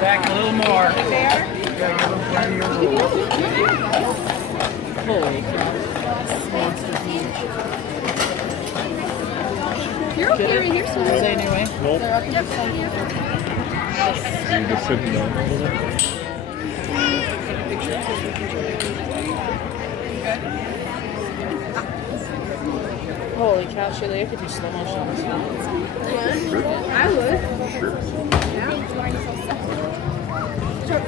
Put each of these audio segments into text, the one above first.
Back a little more. Holy cow. You're okay right here, so Is anyway? Nope. You're just sitting down. Holy cow, Shirley, I could do slow motion. I would. Sure.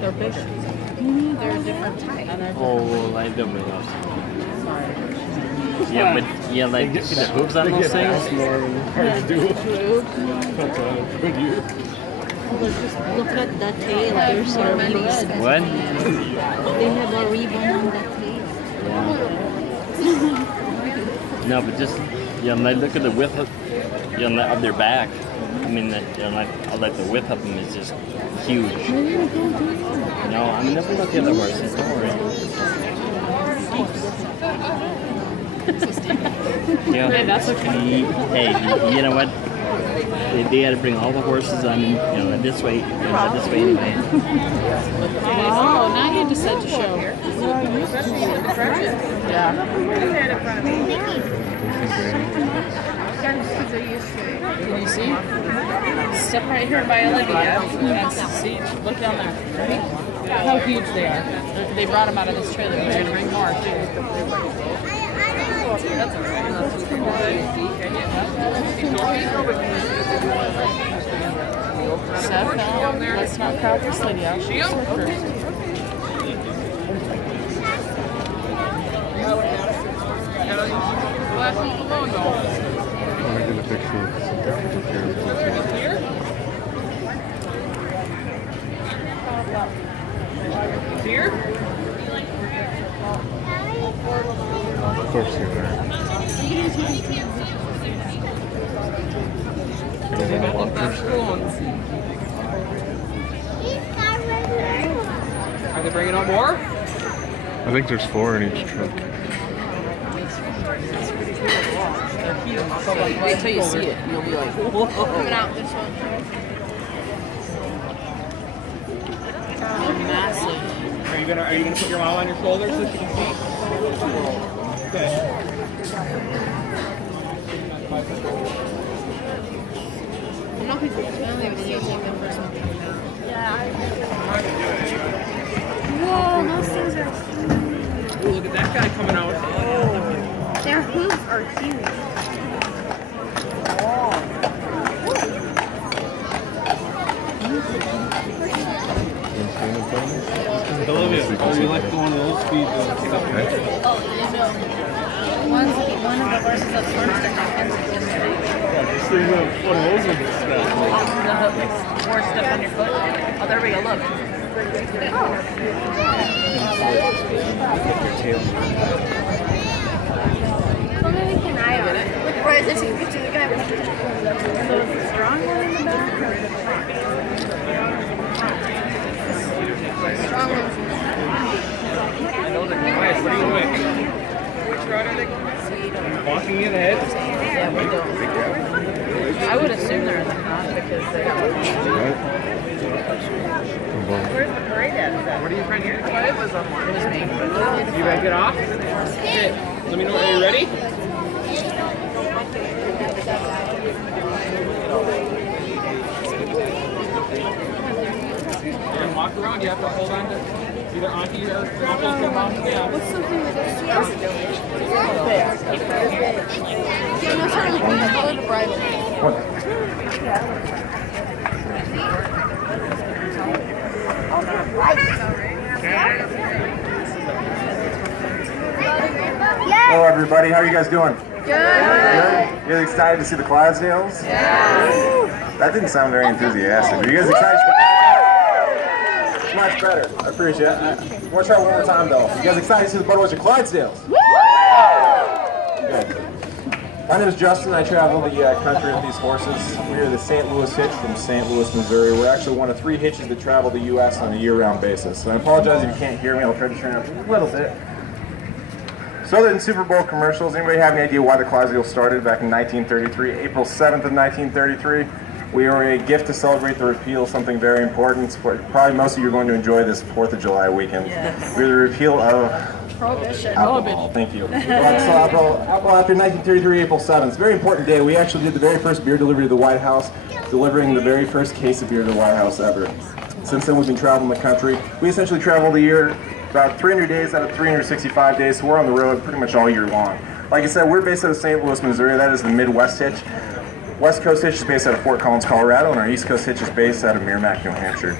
They're big. They're a different type. Oh, I don't know. Yeah, but yeah, like you see the hooves on those things. More hard to do. That's a good year. Look at that tail, they're so red. What? They have a ribbon on that tail. No, but just like look at the width of of their back. I mean, like the width of them is just huge. No, I mean, never look at the other horses. Don't worry. Yeah, Hey, that's okay. Hey, you know what? They had to bring all the horses on, this way, this way anyway. Oh, now you just said to show. Yeah. Can you see? Step right here by Olivia. See, look down there. How huge they are. They brought them out of this trailer. They're going to bring more too. Seth, let's not crowd this lady out. She's her first. I want to get a picture of some here. Here? Of course you're there. Are they bringing out more? I think there's 4 in each truck. Wait till you see it. You'll be like, whoa. Coming out this one. They're massive. Are you gonna put your mom on your shoulder so she can see? Okay. I don't think it's really the first one. Whoa, those things are huge. Ooh, look at that guy coming out. Their hooves are huge. Olivia, oh, you like one of those speed stuff? One of the horses that's first to happen. Just leave one of those in the stuff. More stuff on your foot. Oh, there we go. Look. So maybe can I on it? Look, right, this is the guy with the strong one in the back or the front? Strong one's in the back. Nice, what are you doing? Which route are they going? Walking in ahead? Yeah, we don't. I would assume they're in the front because they are. Where's the parade at? What are you trying to hear? It was up It was me. You ready to get off? Okay. Let me know. Are you ready? You're gonna walk around. You have to hold on to either auntie or uncle's hold on. Yeah. What's something with this? Yeah, no, sorry, we call it a bridle. Hello everybody, how are you guys doing? Good. Good? You guys excited to see the Clydesdales? Yeah. That didn't sound very enthusiastic. Are you guys excited? Come much better. I appreciate it. I want to try one more time though. You guys excited to see the Budweiser Clydesdales? Good. My name is Justin. I travel the country with these horses. We are the St. Louis Hitch from St. Louis, Missouri. We're actually one of 3 hitches that travel the U.S. on a year-round basis. So I apologize if you can't hear me. I'll try to turn it up a little bit. So other than Super Bowl commercials, anybody have any idea why the Clydesdales started back in 1933, April 7th of 1933? We are a gift to celebrate the repeal of something very important. Probably most of you are going to enjoy this 4th of July weekend. Yes. We're the repeal of Prohibition. alcohol. Thank you. Alcohol after 1933, April 7th. It's a very important day. We actually did the very first beer delivery to the White House, delivering the very first case of beer to the White House ever. Since then, we've been traveling the country. We essentially travel the year about 300 days out of 365 days, so we're on the road pretty much all year long. Like I said, we're based out of St. Louis, Missouri. That is the Midwest Hitch. West Coast Hitch is based out of Fort Collins, Colorado, and our East Coast Hitch is based out of Merrimack, New Hampshire.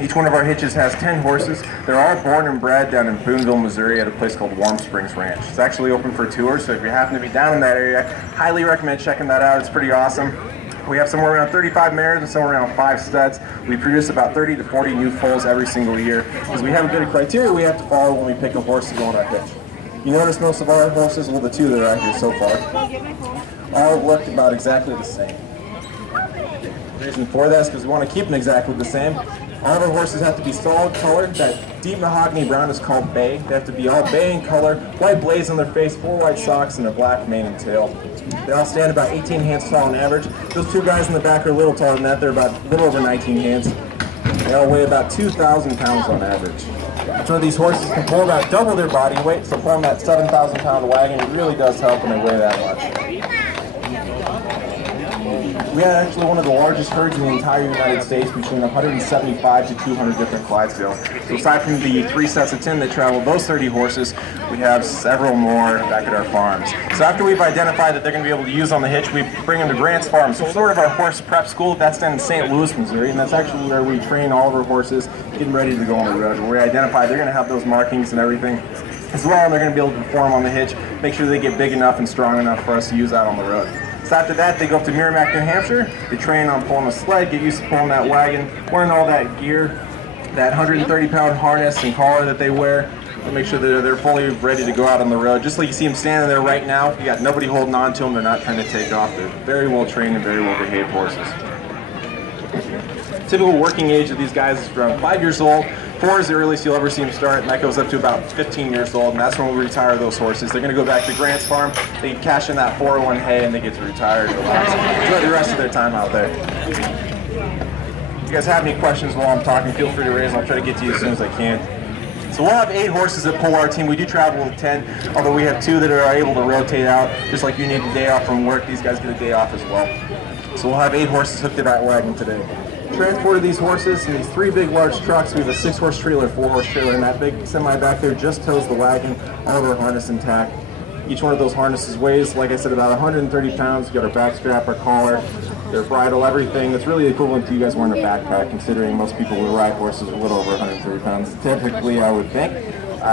Each one of our hitches has 10 horses. They're all born and bred down in Boonville, Missouri at a place called Warm Springs Ranch. It's actually open for tours, so if you happen to be down in that area, highly recommend checking that out. It's pretty awesome. We have somewhere around 35 mares and somewhere around 5 studs. We produce about 30 to 40 new foals every single year. Because we have a bit of criteria we have to follow when we pick a horse to go on our hitch. You notice most of our horses, well the 2 that are out here so far, all look about exactly the same. The reason for that is because we want to keep them exactly the same. All of our horses have to be solid colored. That deep mahogany brown is called bay. They have to be all bay in color, white blaze on their face, 4 white socks, and a black mane and tail. They all stand about 18 hands tall on average. Those 2 guys in the back are a little taller than that. They're about a little over 19 hands. They all weigh about 2,000 pounds on average. Each one of these horses can pull about double their body weight, so pulling that 7,000 pound wagon, it really does help when they weigh that much. We have actually one of the largest herds in the entire United States, between 175 to 200 different Clydesdales. So aside from the 3 sets of 10 that travel those 30 horses, we have several more back at our farms. So after we've identified that they're going to be able to use on the hitch, we bring them to Grant's Farm. So sort of our horse prep school, that's down in St. Louis, Missouri, and that's actually where we train all of our horses, getting ready to go on the road. Where we identify they're going to have those markings and everything as well, and they're going to be able to perform on the hitch, make sure they get big enough and strong enough for us to use out on the road. So after that, they go up to Merrimack, New Hampshire. They train on pulling a sled, get used to pulling that wagon, wearing all that gear, that 130-pound harness and collar that they wear, to make sure that they're fully ready to go out on the road. Just like you see them standing there right now, you got nobody holding on to them. They're not trying to take off. They're very well trained and very well behaved horses. Typical working age of these guys is around 5 years old. 4 is the earliest you'll ever see them start, and that goes up to about 15 years old, and that's when we retire those horses. They're going to go back to Grant's Farm, they cash in that 401k, and they get to retire and enjoy the rest of their time out there. If you guys have any questions while I'm talking, feel free to raise them. I'll try to get to you as soon as I can. So we'll have 8 horses that pull our team. We do travel with 10, although we have 2 that are able to rotate out. Just like you need a day off from work, these guys get a day off as well. So we'll have 8 horses hooked to that wagon today. Transported these horses in these 3 big large trucks. We have a 6-horse trailer, 4-horse trailer, and that big semi back there just tows the wagon, all of our harness intact. Each one of those harnesses weighs, like I said, about 130 pounds. We got our back strap, our collar, their bridle, everything. It's really equivalent to you guys wearing a backpack, considering most people who ride horses are a little over 130 pounds. Typically, I would think.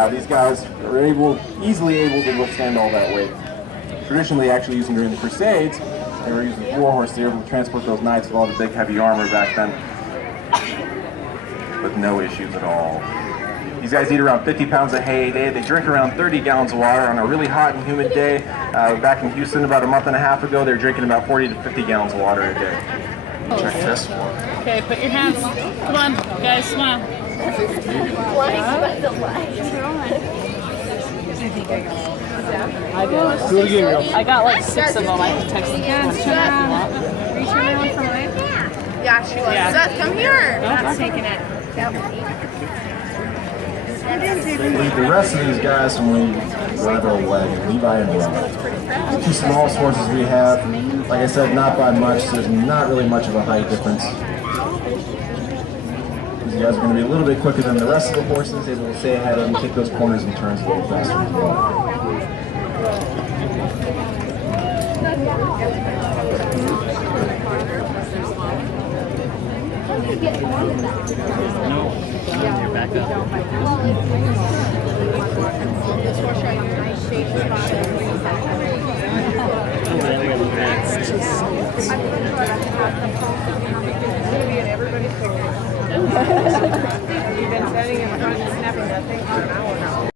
These guys are easily able to withstand all that weight. Traditionally, actually using during the Crusades, they were using 4-horse to be able to transport those knights with all the big heavy armor back then. With no issues at all. These guys eat around 50 pounds of hay a day. They drink around 30 gallons of water on a really hot and humid day. Back in Houston about a month and a half ago, they were drinking about 40 to 50 gallons of water a day. Check this one. Okay, put your hands. Come on, guys, smile. I got like 6 of them. I can text them. Yeah, she was. Yeah. Seth, come here. Not taking it. The rest of these guys when we drive our wagon, Levi and Rob. The 2 smallest horses we have, like I said, not by much. There's not really much of a height difference. These guys are going to be a little bit quicker than the rest of the horses, able to stay ahead of them, take those corners and turns a little faster as well. You're back up. having that thing for an hour.